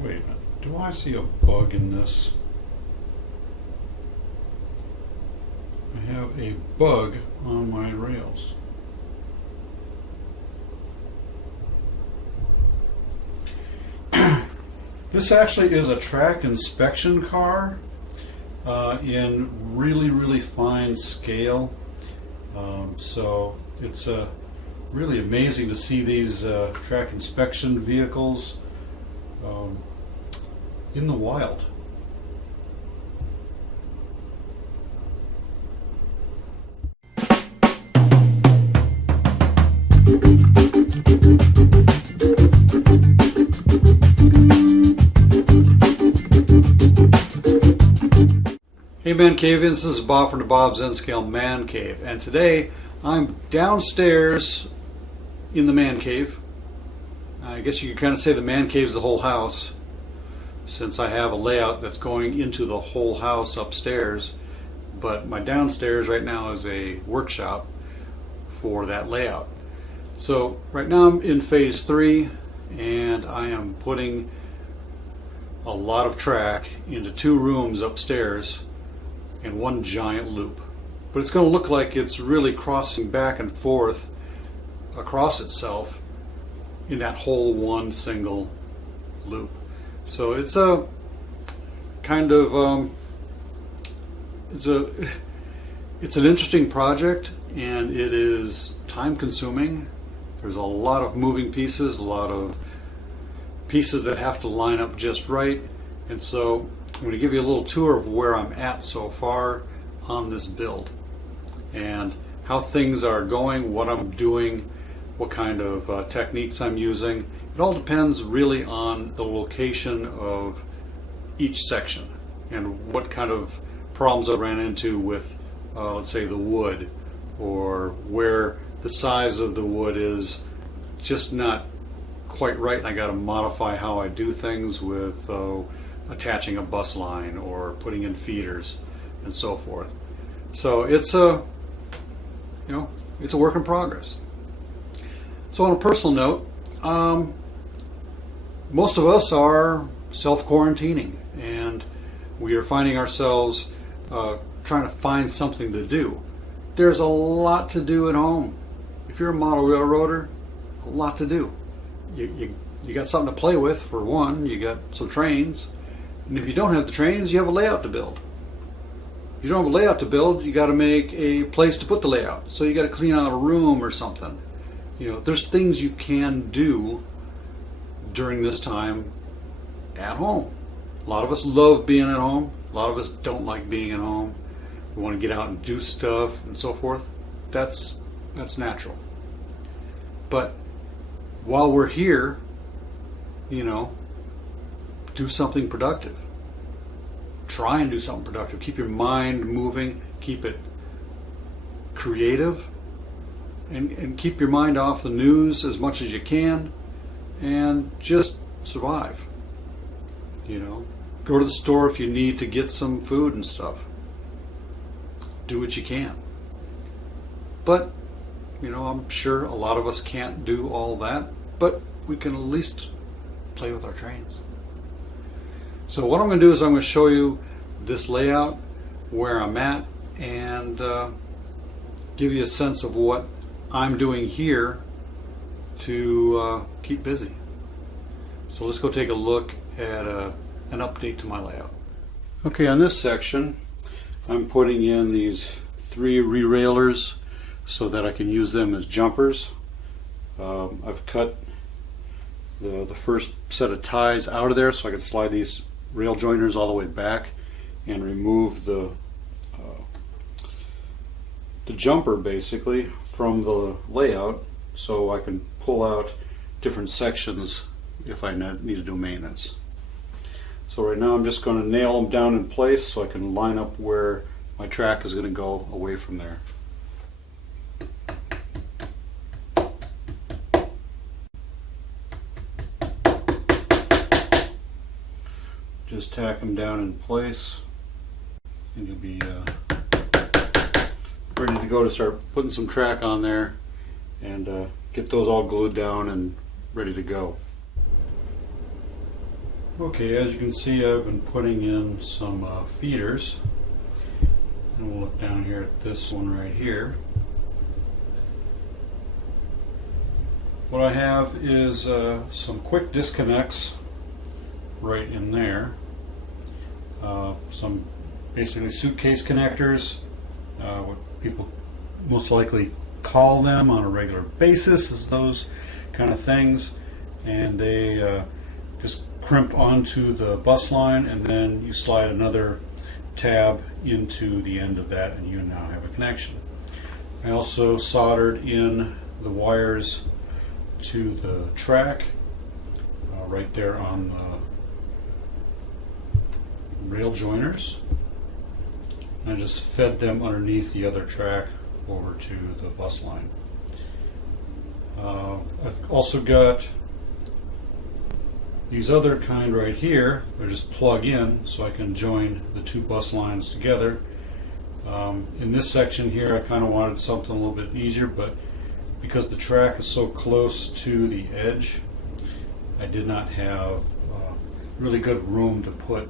Wait a minute, do I see a bug in this? I have a bug on my rails. This actually is a track inspection car in really fine scale. So it's really amazing to see these track inspection vehicles in the wild. Hey ManCavians, this is Bob from DaBob's N-Scale ManCave, and today I'm downstairs in the ManCave. I guess you could kind of say the ManCave's the whole house, since I have a layout that's going into the whole house upstairs, but my downstairs right now is a workshop for that layout. So right now I'm in phase 3 and I am putting a lot of track into 2 rooms upstairs in one giant loop. But it's going to look like it's really crossing back and forth across itself in that whole one single loop. So it's a kind of it's an interesting project, and it is time consuming. There's a lot of moving pieces, a lot of pieces that have to line up just right. And so I'm going to give you a little tour of where I'm at so far on this build and how things are going, what I'm doing, what kind of techniques I'm using. It all depends really on the location of each section and what kind of problems I ran into with, let's say, the wood, or where the size of the wood is just not quite right and I got to modify how I do things with attaching a bus line or putting in feeders and so forth. So it's a it's a work in progress. So on a personal note, most of us are self-quarantining, and we are finding ourselves trying to find something to do. There's a lot to do at home. If you're a model railroader, a lot to do. You got something to play with, for one. You got some trains. And if you don't have the trains, you have a layout to build. If you don't have a layout to build, you got to make a place to put the layout. So you got to clean out a room or something. There's things you can do during this time at home. A lot of us love being at home. A lot of us don't like being at home. We want to get out and do stuff and so forth. That's natural. But while we're here, do something productive. Try and do something productive. Keep your mind moving. Keep it creative. And keep your mind off the news as much as you can. And just survive. Go to the store if you need to get some food and stuff. Do what you can. But, I'm sure a lot of us can't do all that. But we can at least play with our trains. So what I'm going to do is I'm going to show you this layout, where I'm at, and give you a sense of what I'm doing here to keep busy. So let's go take a look at an update to my layout. Okay, on this section I'm putting in these 3 re-railers so that I can use them as jumpers. I've cut the first set of ties out of there so I can slide these rail joiners all the way back and remove the jumper basically from the layout, so I can pull out different sections if I need to do maintenance. So right now I'm just going to nail them down in place so I can line up where my track is going to go away from there. Just tack them down in place and you'll be ready to go to start putting some track on there and get those all glued down and ready to go. Okay, as you can see, I've been putting in some feeders, and we'll look down here at this one right here. What I have is some quick disconnects right in there. Some basically suitcase connectors, what people most likely call them on a regular basis, is those kind of things, and they just crimp onto the bus line, and then you slide another tab into the end of that and you now have a connection. I also soldered in the wires to the track right there on the rail joiners. And I just fed them underneath the other track over to the bus line. I've also got these other kind right here. I just plug in so I can join the two bus lines together. In this section here, I kind of wanted something a little bit easier, but because the track is so close to the edge, I did not have really good room to put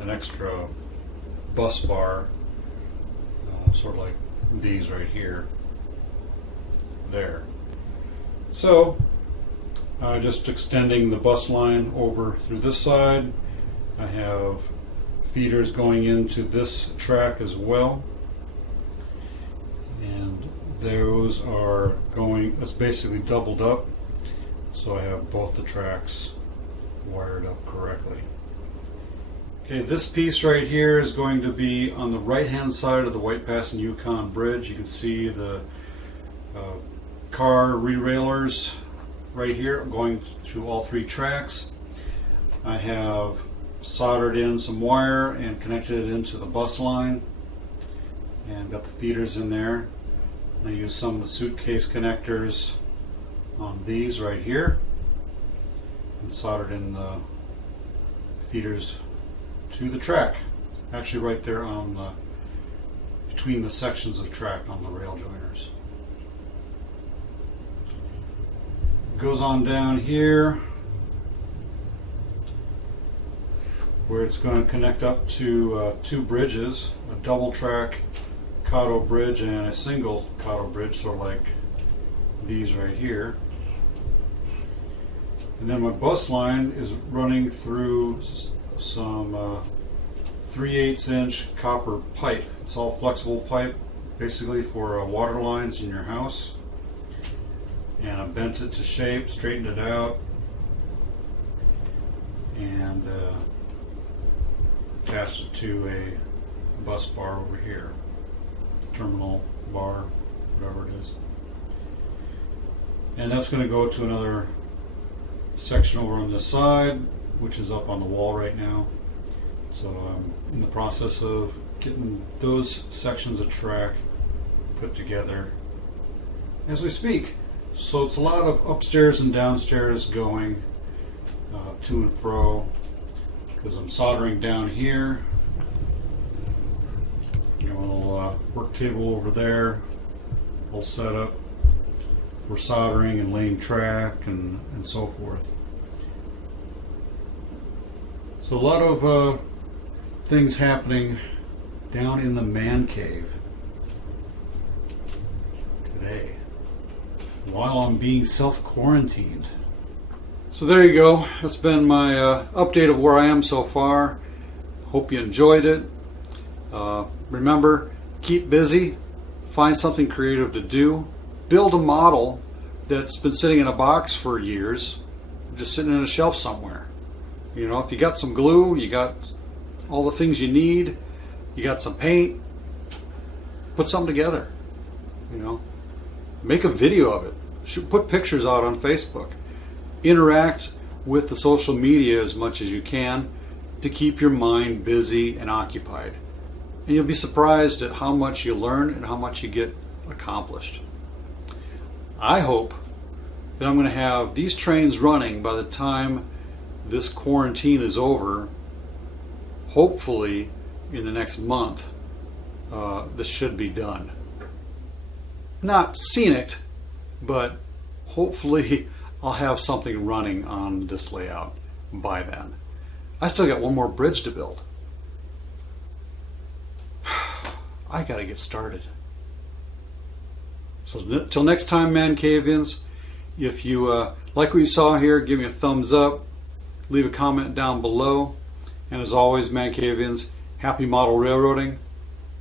an extra bus bar, sort of like these right here, there. So just extending the bus line over through this side. I have feeders going into this track as well, and those are going, it's basically doubled up, so I have both the tracks wired up correctly. Okay, this piece right here is going to be on the right hand side of the White Pass and Yukon Bridge. You can see the car derailleurs right here going through all three tracks. I have soldered in some wire and connected it into the bus line, and got the feeders in there. I use some of the suitcase connectors on these right here and soldered in the feeders to the track, actually right there on the between the sections of track on the rail joiners. Goes on down here where it's going to connect up to two bridges, a double track Cotto bridge and a single Cotto bridge, sort of like these right here. And then my bus line is running through some 3/8 inch copper pipe. It's all flexible pipe, basically for water lines in your house. And I bent it to shape, straightened it out, and attached it to a bus bar over here, terminal bar, whatever it is. And that's going to go to another section over on this side, which is up on the wall right now. So I'm in the process of getting those sections of track put together as we speak. So it's a lot of upstairs and downstairs going to and fro, because I'm soldering down here. You know, a little work table over there, all set up for soldering and laying track and so forth. So a lot of things happening down in the man cave today while I'm being self-quarantined. So there you go. That's been my update of where I am so far. Hope you enjoyed it. Remember, keep busy, find something creative to do, build a model that's been sitting in a box for years, just sitting in a shelf somewhere. You know, if you got some glue, you got all the things you need, you got some paint, put something together. You know, make a video of it. Put pictures out on Facebook. Interact with the social media as much as you can to keep your mind busy and occupied. And you'll be surprised at how much you learn and how much you get accomplished. I hope that I'm going to have these trains running by the time this quarantine is over. Hopefully in the next month, this should be done. Not scenic, but hopefully I'll have something running on this layout by then. I still got one more bridge to build. I gotta get started. So till next time, ManCavians, if you like what you saw here, give me a thumbs up, leave a comment down below, and as always, ManCavians, happy model railroading.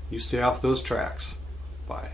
You stay off those tracks. Bye.